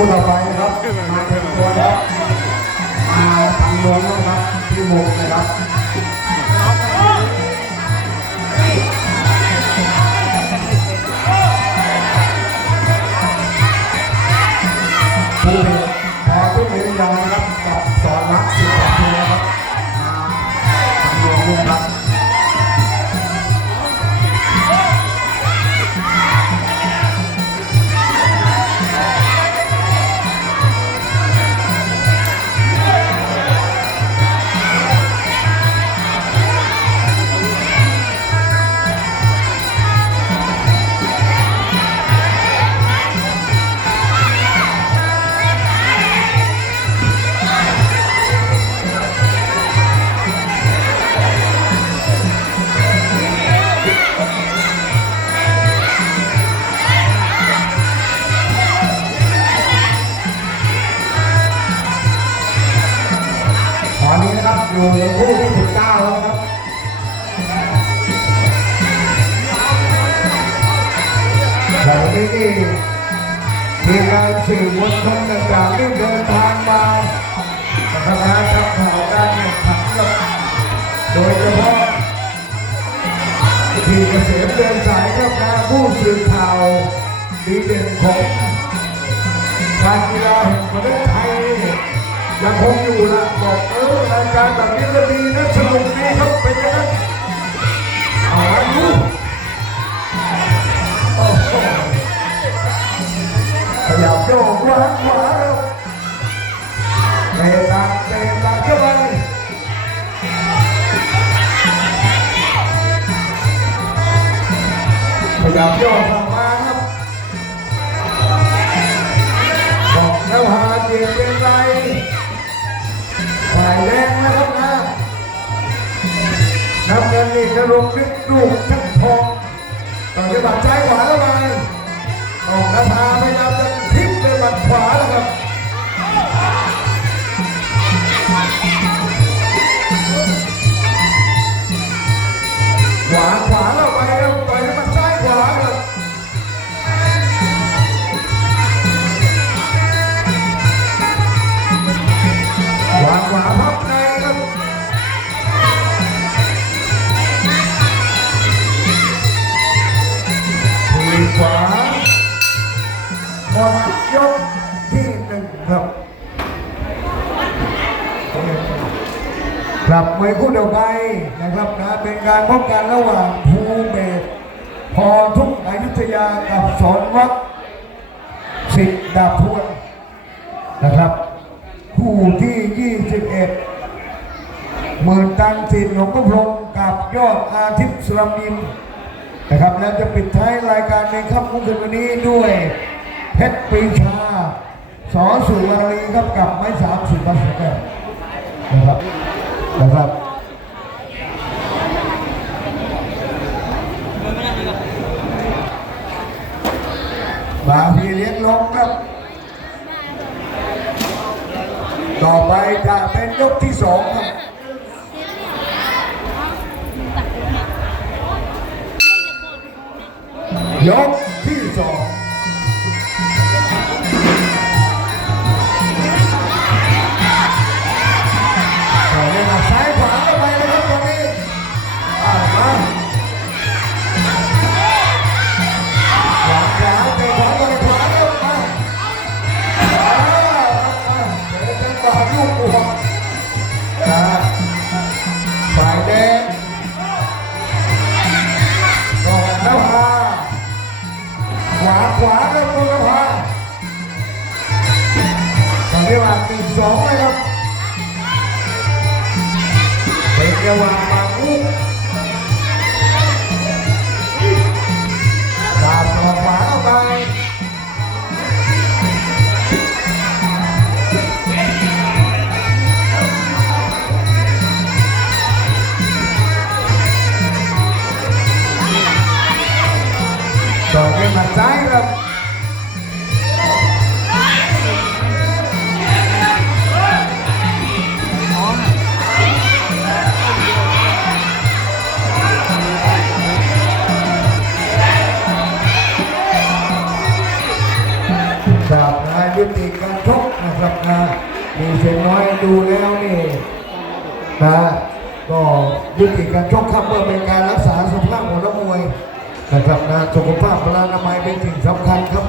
คู่ต่อไปนะครับมาเป็นตัวแล้วมาทางโน้นนะครับที่มุมนะครับ อยู่ในคู่ที่19แล้วครับอย่างนี้นี่ทีมงานสื่อมวลชนต่างๆที่เดินทางมาทำงานทำข่าวการแข่งขันกับโดยเฉพาะทีเกษมเดินสายครับนะผู้สื่อข่าวดีเด่นของ ยังคงอยู่นะบอกเออรายการแบบนี้ก็ดีนะสนุกดีครับเป็นยังไงอาละดูโอ้โหขยับโยกขวาขวาแล้วเตะตาเตะตาเข้าไปขยับโยกเข้ามาครับบอกแล้วหาเดียเป็นไรายแรงนะครับนะน้ำเงินนี่จะลงนึกลูกทั้งทองต่อจะบัดใจขวาแล้วมาออกนาทาพยายามจะทิพด้วยบัดขวาแล้วครับ กลับมวยคู่เดียวไปนะครับนะเป็นการพบกันระหว่างภูเบศพอทุกอยุธยากับสอนวัดสิทธิ์ดาบทวนนะครับ คู่ที่ 21หมื่นตันสินหลวงพ่อพรมกับยอดอาทิตย์สลัมยิมนะครับแล้วจะปิดท้ายรายการในค่ำคืนวันนี้ด้วยเพชรปีชาสอสุวรรณีครับกับไม้สามสิบพันแก้ว นะครับนะครับบาพีเลี้ยงลงครับ ต่อไปจะเป็นยกที่สองครับยกที่สอง ตอนนี้ว่าหนึ่งสองเลยครับเป็ ครับนะมีเสียงน้อยดูแล้วนี่นะก็ยุติการชกครับเพื่อเป็นการรักษาสภาพของนักมวยนะครับนะสุขภาพพลานามัยเป็นสิ่งสำคัญครับ